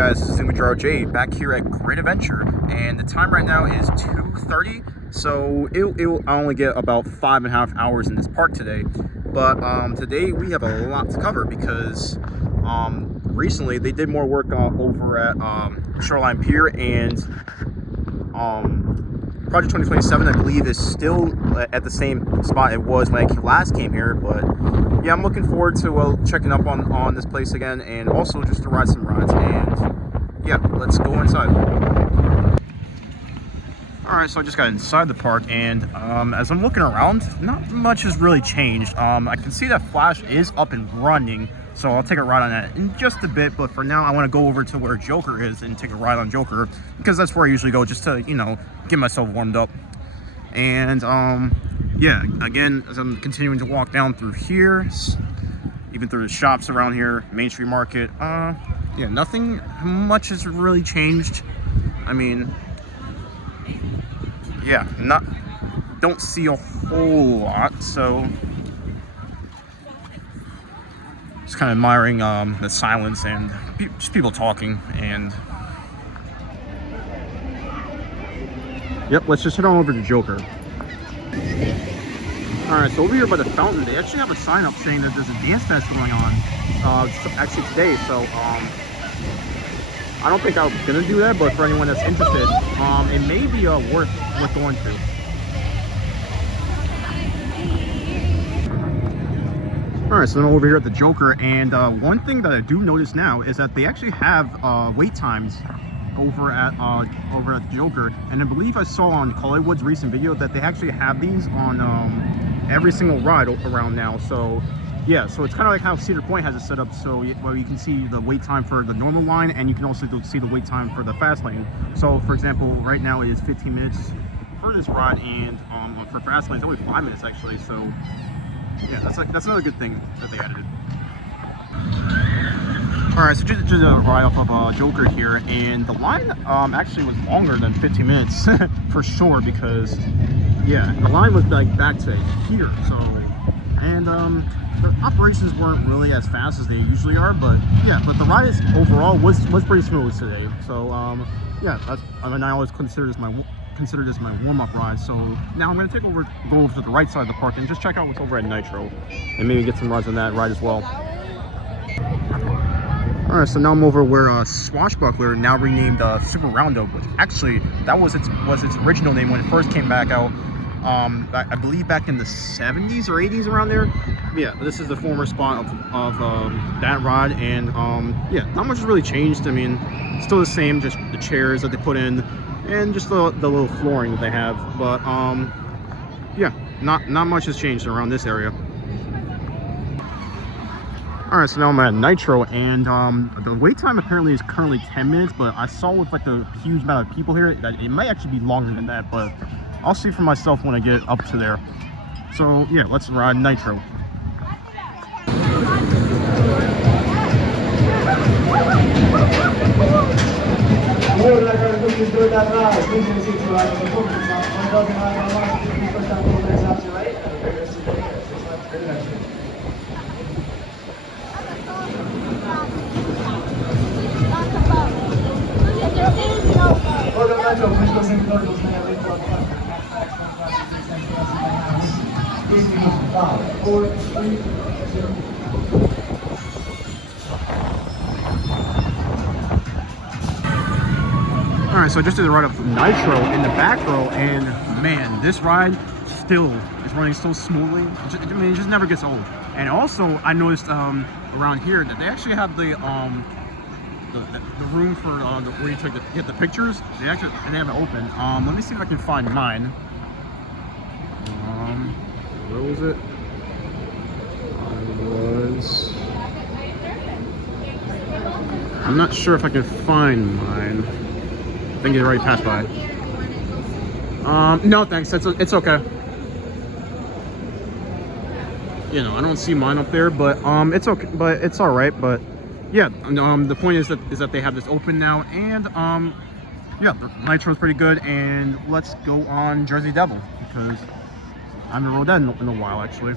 guys, this is J back here at Great Adventure, and the time right now is 2:30. So I'll only get about 5.5 hours in this park today. But today we have a lot to cover because recently they did more work over at Shoreline Pier, and Project 2027 I believe is still at the same spot it was when I last came here. But yeah, I'm looking forward to checking up on this place again, and also just to ride some rides. And yeah, let's go inside. Alright, so I just got inside the park, and as I'm looking around, not much has really changed. I can see that Flash is up and running, so I'll take a ride on that in just a bit. But for now, I want to go over to where Joker is and take a ride on Joker, because that's where I usually go, just to, you know, get myself warmed up. And yeah, again, as I'm continuing to walk down through here, even through the shops around here, Main Street Market, yeah, nothing much has really changed. I mean, yeah, don't see a whole lot, so just kind of admiring the silence and just people talking. And yep, let's just head on over to Joker. Alright, so over here by the fountain, they actually have a sign up saying that there's a dance fest going on actually today. So I don't think I'm gonna do that, but for anyone that's interested, it may be worth going to. Alright, so I'm over here at the Joker, and one thing that I do notice now is that they actually have wait times over at the Joker, and I believe I saw on Collywood's recent video that they actually have these on every single ride around now. So yeah, so it's kind of like how Cedar Point has it set up, so where you can see the wait time for the normal line, and you can also see the wait time for the fast lane. So for example, right now it is 15 minutes for this ride, and for fast lane it's only 5 minutes actually. So yeah, that's another good thing that they added. Alright, so just a ride off of Joker here, and the line actually was longer than 15 minutes for sure, because yeah, the line was like back to here. So, and the operations weren't really as fast as they usually are, but yeah, but the ride overall was pretty smooth today. So yeah, I mean, I always consider this my warm-up ride. So now I'm going to go over to the right side of the park and just check out what's over at Nitro, and maybe get some rides on that ride as well. Alright, so now I'm over where Swashbuckler, now renamed Super Roundup, which actually that was its original name when it first came back out. I believe back in the 70s or 80s, around there. Yeah, this is the former spot of that ride, and yeah, not much has really changed. I mean, still the same, just the chairs that they put in, and just the little flooring that they have. But yeah, not much has changed around this area. Alright, so now I'm at Nitro, and the wait time apparently is currently 10 minutes, but I saw with like the huge amount of people here that it might actually be longer than that, but I'll see for myself when I get up to there. So yeah, let's ride Nitro. Alright, so I just did a ride up Nitro in the back row, and man, this ride still is running so smoothly. I mean, it just never gets old. And also, I noticed around here that they actually have the room for where you get the pictures. They have it open. Let me see if I can find mine. Where was it? I'm not sure if I can find mine. I think it already passed by. No thanks, it's okay. You know, I don't see mine up there, but it's okay, but it's all right. But yeah, the point is that they have this open now, and yeah, the Nitro's pretty good. And let's go on Jersey Devil, because I haven't rode that in a while actually.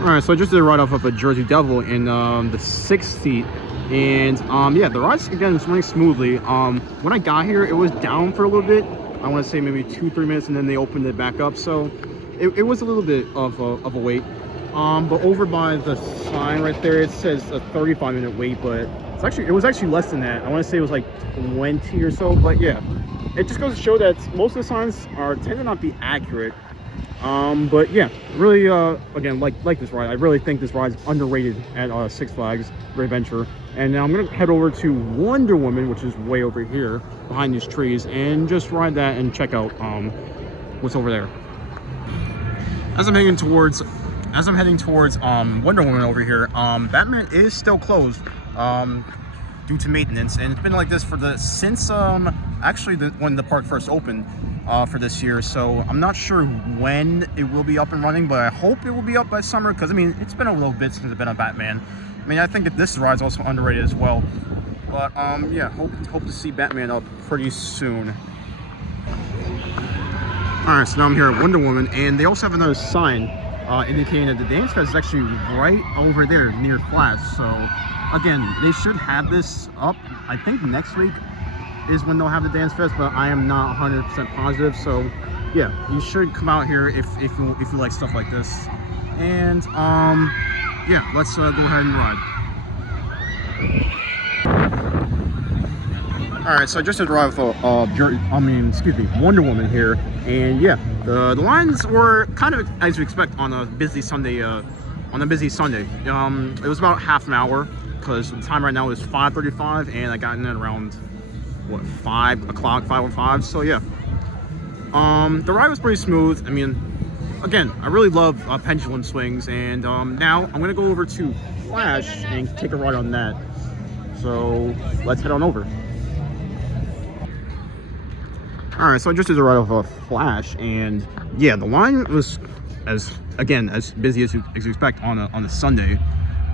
All right, so I just did a ride off of a Jersey Devil in the 6th seat, And yeah, the ride's again is running smoothly. When I got here, it was down for a little bit. I want to say maybe 2-3 minutes, and then they opened it back up. So it was a little bit of a wait. But over by the sign right there, it says a 35-minute wait, but it was actually less than that. I want to say it was like 20 or so. But yeah, it just goes to show that most of the signs tend to not be accurate. But yeah, really, again, like this ride, I really think this ride is underrated at Six Flags Great Adventure. And now I'm gonna head over to Wonder Woman, which is way over here behind these trees, and just ride that and check out what's over there. As I'm heading towards Wonder Woman over here, Batman is still closed due to maintenance, and it's been like this since actually when the park first opened for this year. So I'm not sure when it will be up and running, but I hope it will be up by summer, because I mean, it's been a little bit since I've been on Batman. I mean, I think that this ride is also underrated as well. But yeah, hope to see Batman up pretty soon. All right, so now I'm here at Wonder Woman, and they also have another sign indicating that the Dance Fest is actually right over there near Flash. So again, they should have this up. I think next week is when they'll have the Dance Fest, but I am not 100% positive. So yeah, you should come out here if you like stuff like this. And yeah, let's go ahead and ride. All right, so I just did ride with Wonder Woman here, and yeah, the lines were kind of as you expect on a busy Sunday. It was about half an hour, because the time right now is 5:35, and I got in at around what 5 o'clock, 5:05. So yeah, the ride was pretty smooth. I mean, again, I really love pendulum swings, and now I'm gonna go over to Flash and take a ride on that. So let's head on over. All right, so I just did a ride off a Flash, and yeah, the line was as busy as you expect on a Sunday.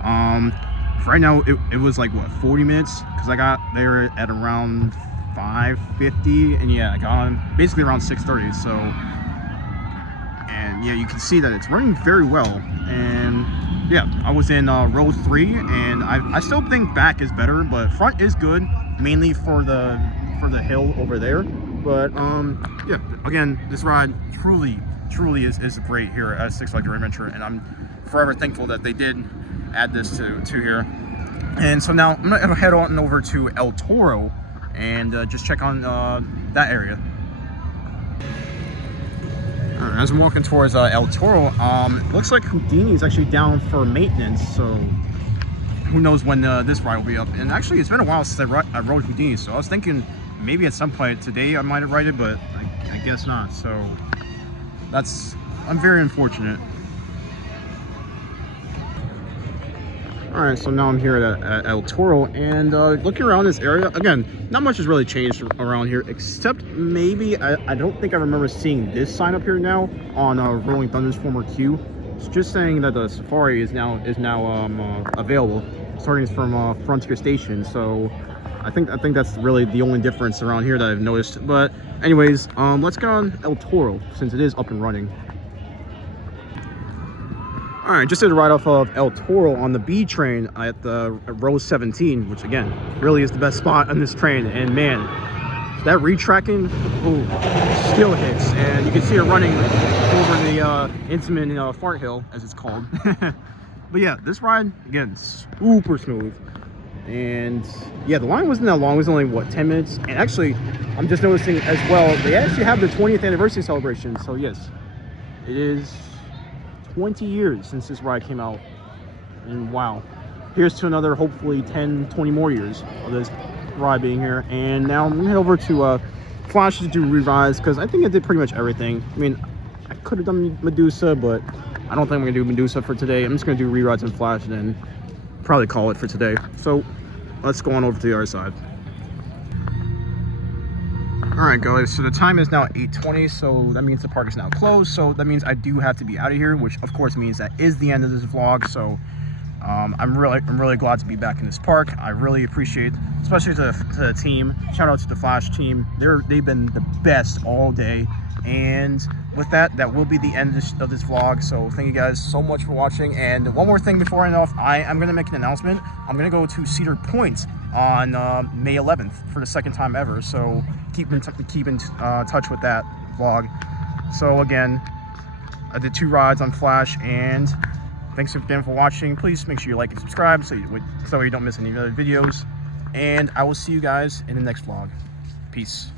Right now it was like what 40 minutes, because I got there at around 5:50, and yeah, I got on basically around 6:30. So, and yeah, you can see that it's running very well. And yeah, I was in row 3, and I still think back is better, but front is good, mainly for the hill over there. But yeah, again, this ride truly is great here at Six Flags Great Adventure, and I'm forever thankful that they did add this to here. And so now I'm gonna head on over to El Toro and just check on that area. All right, as I'm walking towards El Toro, it looks like Houdini is actually down for maintenance, so who knows when this ride will be up. And actually, it's been a while since I rode Houdini, so I was thinking maybe at some point today I might have ride it, but I guess not. So I'm very unfortunate. All right, so now I'm here at El Toro, and looking around this area, again, not much has really changed around here, except maybe I don't think I remember seeing this sign up here now on Rolling Thunder's former queue. It's just saying that the Safari is now available, starting from Frontier Station. So I think that's really the only difference around here that I've noticed. But anyways, let's get on El Toro since it is up and running. All right, just did a ride off of El Toro on the B train at the row 17, which again really is the best spot on this train. And man, that retracking still hits, and you can see it running over the Intamin Fart Hill, as it's called. But yeah, this ride again super smooth. And yeah, the line wasn't that long. It was only what 10 minutes. And actually, I'm just noticing as well, they actually have the 20th anniversary celebration. So yes, it is 20 years since this ride came out, and wow, here's to another hopefully 10-20 more years of this ride being here. And now I'm gonna head over to Flash to do re-rides, because I think I did pretty much everything. I mean, I could have done Medusa, but I don't think I'm gonna do Medusa for today. I'm just gonna do re-rides in Flash and then probably call it for today. So let's go on over to the other side. All right, guys, so the time is now 8:20, so that means the park is now closed. So that means I do have to be out of here, which of course means that is the end of this vlog. So I'm really glad to be back in this park. I really appreciate, especially to the team. Shout out to the Flash team. They've been the best all day. And with that, that will be the end of this vlog. So thank you guys so much for watching. And one more thing before I end off, I'm going to make an announcement. I'm going to go to Cedar Point on May 11th for the second time ever. So keep in touch with that vlog. So again, I did 2 rides on Flash, and thanks again for watching. Please make sure you like and subscribe so you don't miss any other videos. And I will see you guys in the next vlog. Peace.